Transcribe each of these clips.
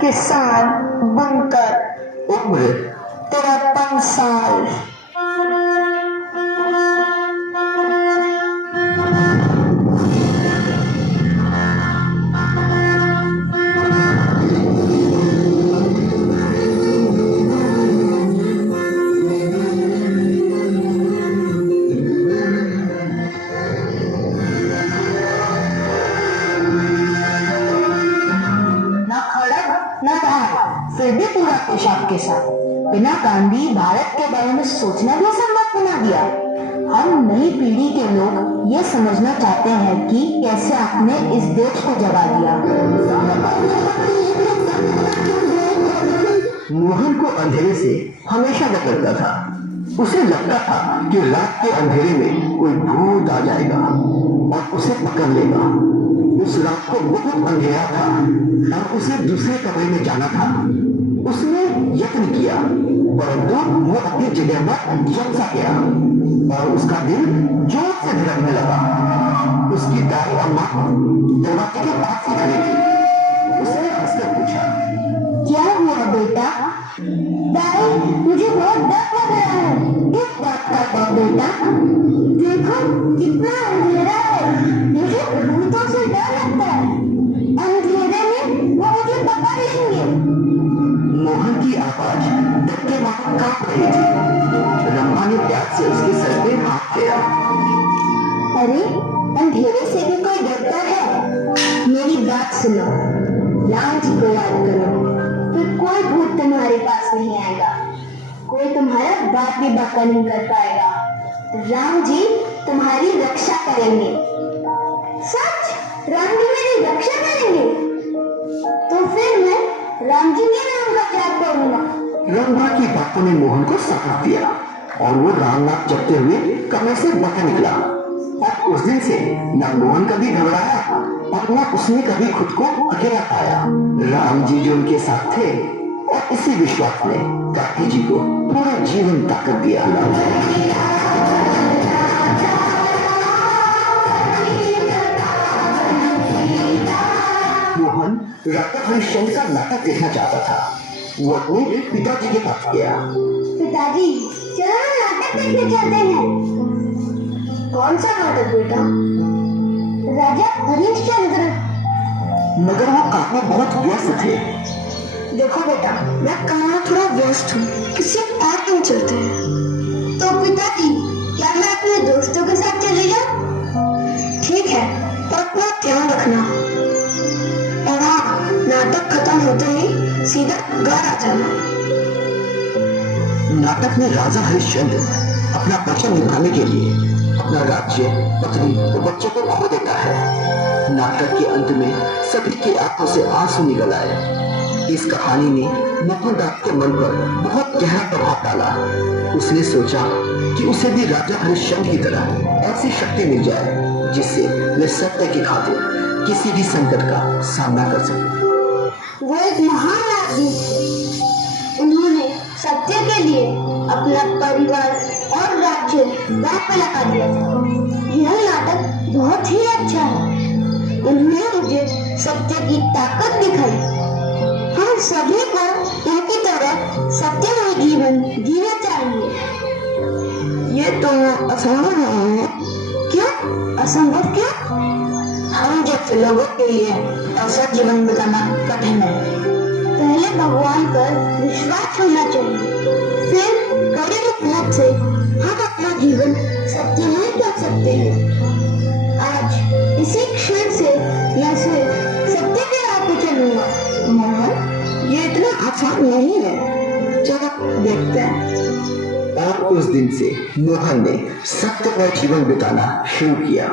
किसान बनकर, उम्र 53 साल। न खड़ग न धार, फिर भी पूरा पेशाब के साथ। बिना गांधी भारत के बारे में सोचना भी असंभव बना दिया। हम नई पीढ़ी के लोग ये समझना चाहते हैं कि कैसे आपने इस देश को जगा दिया। मोहन को अंधेरे से हमेशा डर लगता था। उसे लगता था कि रात के अंधेरे में कोई भूत आ जाएगा और उसे पकड़ लेगा। उस रात को बहुत अंधेरा था और उसे दूसरे कमरे में जाना था। उसने यत्न किया, परंतु वो अपनी जगह पर जम सा गया और उसका दिल जोर से धड़कने लगा। उसकी दाई अम्मा दरवाजे के पास ही खड़ी थी। उसने हंसकर पूछा, क्या हुआ बेटा? दाई, मुझे बहुत डर लग रहा है। किस बात का डर बेटा? देखो कितना अंधेरा है, मुझे भूतों से डर लगता है। अंधेरे में वो मुझे पकड़ लेंगे। मोहन की आवाज डर के मारे कांप रही थी। रंभा ने प्यार से उसके सर पे हाथ फेरा। अरे, अंधेरे से भी कोई डरता है? मेरी बात सुनो, राम जी को याद करो, फिर कोई भूत तुम्हारे पास नहीं आएगा। कोई तुम्हारा बात भी बाका नहीं कर पाएगा। राम जी तुम्हारी रक्षा करेंगे। सच? राम जी मेरी रक्षा करेंगे? तो फिर मैं राम जी के नाम का त्याग करूंगा। रंभा की बातों ने मोहन को साहस दिया और वो राम नाम जपते हुए कमरे से बाहर निकला। और उस दिन से न मोहन कभी घबराया और न उसने कभी खुद को अकेला पाया। राम जी जो उनके साथ थे और इसी विश्वास ने गांधी जी को पूरा जीवन ताकत दिया। मोहन राजा हरिश्चंद्र का नाटक देखना चाहता था। वो अपने पिताजी के पास गया। पिताजी, चलो हम नाटक देखने चलते हैं। कौन सा नाटक बेटा? राजा हरिश्चंद्र। मगर वो काम में बहुत व्यस्त थे। देखो बेटा, मैं काम में थोड़ा व्यस्त हूँ, किसी और दिन चलते हैं। तो पिताजी, क्या मैं अपने दोस्तों के साथ चले जाऊँ? ठीक है, पर अपना ध्यान रखना। और हाँ, नाटक खत्म होते ही सीधा घर आ जाना। नाटक में राजा हरिश्चंद्र अपना वचन निभाने के लिए अपना राज्य, पत्नी और बच्चों को खो देता है। नाटक के अंत में सभी की आंखों से आंसू निकल आए। इस कहानी ने मोहनदास के मन पर बहुत गहरा प्रभाव डाला। उसने सोचा कि उसे भी राजा हरिश्चंद्र की तरह ऐसी शक्ति मिल जाए जिससे वे सत्य की खातिर किसी भी संकट का सामना कर सके। वो एक महान आदमी, उन्होंने सत्य के लिए अपना परिवार और राज्य दांव पे लगा दिया था। यह नाटक बहुत ही अच्छा है। उन्होंने मुझे सत्य की ताकत दिखाई। हम सभी को उनकी तरह सत्यमय जीवन जीना चाहिए। ये तो असंभव है। क्यों असंभव? क्यों? हम जैसे लोगों के लिए ऐसा जीवन बिताना कठिन है। पहले भगवान पर विश्वास होना चाहिए, फिर कड़ी मेहनत से हम अपना जीवन सत्यमय कर सकते हैं। आज इसी क्षण से मैं सत्य के राह पे चलूंगा। मोहन, ये इतना आसान नहीं है। चलो देखते हैं। और उस दिन से मोहन ने सत्यमय जीवन बिताना शुरू किया।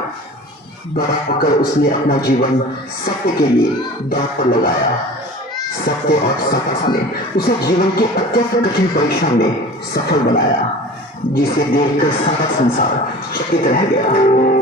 बड़ा होकर उसने अपना जीवन सत्य के लिए दांव पर लगाया। सत्य और साहस ने उसे जीवन के अत्यंत कठिन परीक्षा में सफल बनाया, जिसे देखकर सारा संसार चकित रह गया।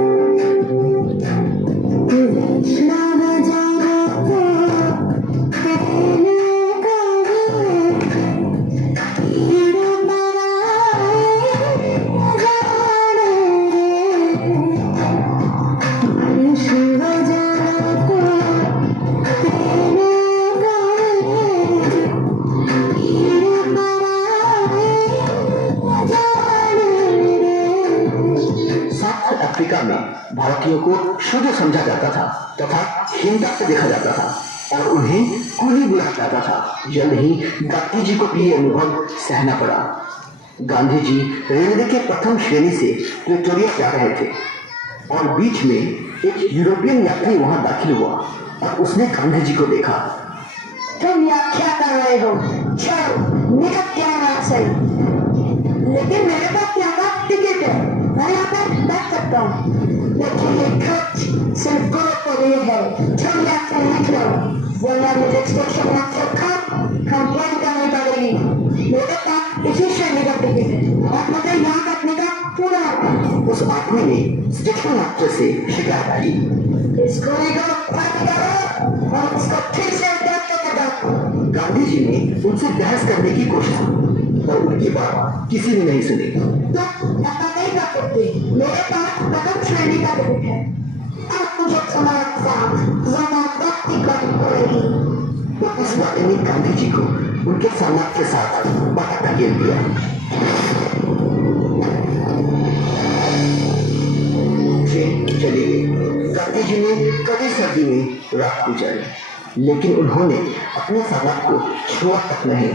समझा जाता था तथा हीनता से देखा जाता था और उन्हें कूली बुलाया जाता था। जल्द ही गांधी जी को भी ये अनुभव सहना पड़ा। गांधी जी रेलवे के प्रथम श्रेणी से प्रिटोरिया जा रहे थे और बीच में एक यूरोपियन यात्री वहां दाखिल हुआ और उसने गांधी जी को देखा। तुम यहाँ क्या कर रहे हो? चलो निकल क्या यहाँ से। लेकिन मेरे पास यहाँ का टिकट है, मैं यहाँ पे बैठ सकता हूँ। लेकिन ये खर्च सिर्फ गोल के लिए है। तुम यहाँ से निकलो वरना मुझे स्टेशन यहाँ से कंप्लेन करनी पड़ेगी। मेरे पास इसी श्रेणी का टिकट है और मुझे यहाँ बैठने का पूरा हक है। उस आदमी ने स्टेशन मास्टर से शिकायत आई। इस गोली को बंद करो और उसको ठीक से गांधी जी ने उनसे बहस करने की कोशिश की पर उनकी बात किसी ने नहीं सुनी। तो ऐसा नहीं कर सकते, मेरे पास प्रथम श्रेणी का टिकट है। अब मुझे तुम्हारे साथ जबरदस्ती करनी पड़ेगी। तो इस बारे में गांधी जी को उनके सम्राट के साथ बात धकेल दिया। ट्रेन चली गई। गांधी जी ने कड़ी सर्दी में रात गुजारी, लेकिन उन्होंने अपने सम्राट को छोड़ा तक नहीं।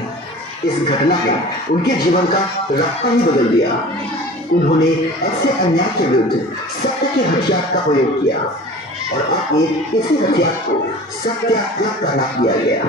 इस घटना ने उनके जीवन का रास्ता ही बदल दिया। उन्होंने ऐसे अन्याय के विरुद्ध सत्य के हथियार का प्रयोग किया और अपने इसी हथियार को सत्याग्रह का नाम दिया गया।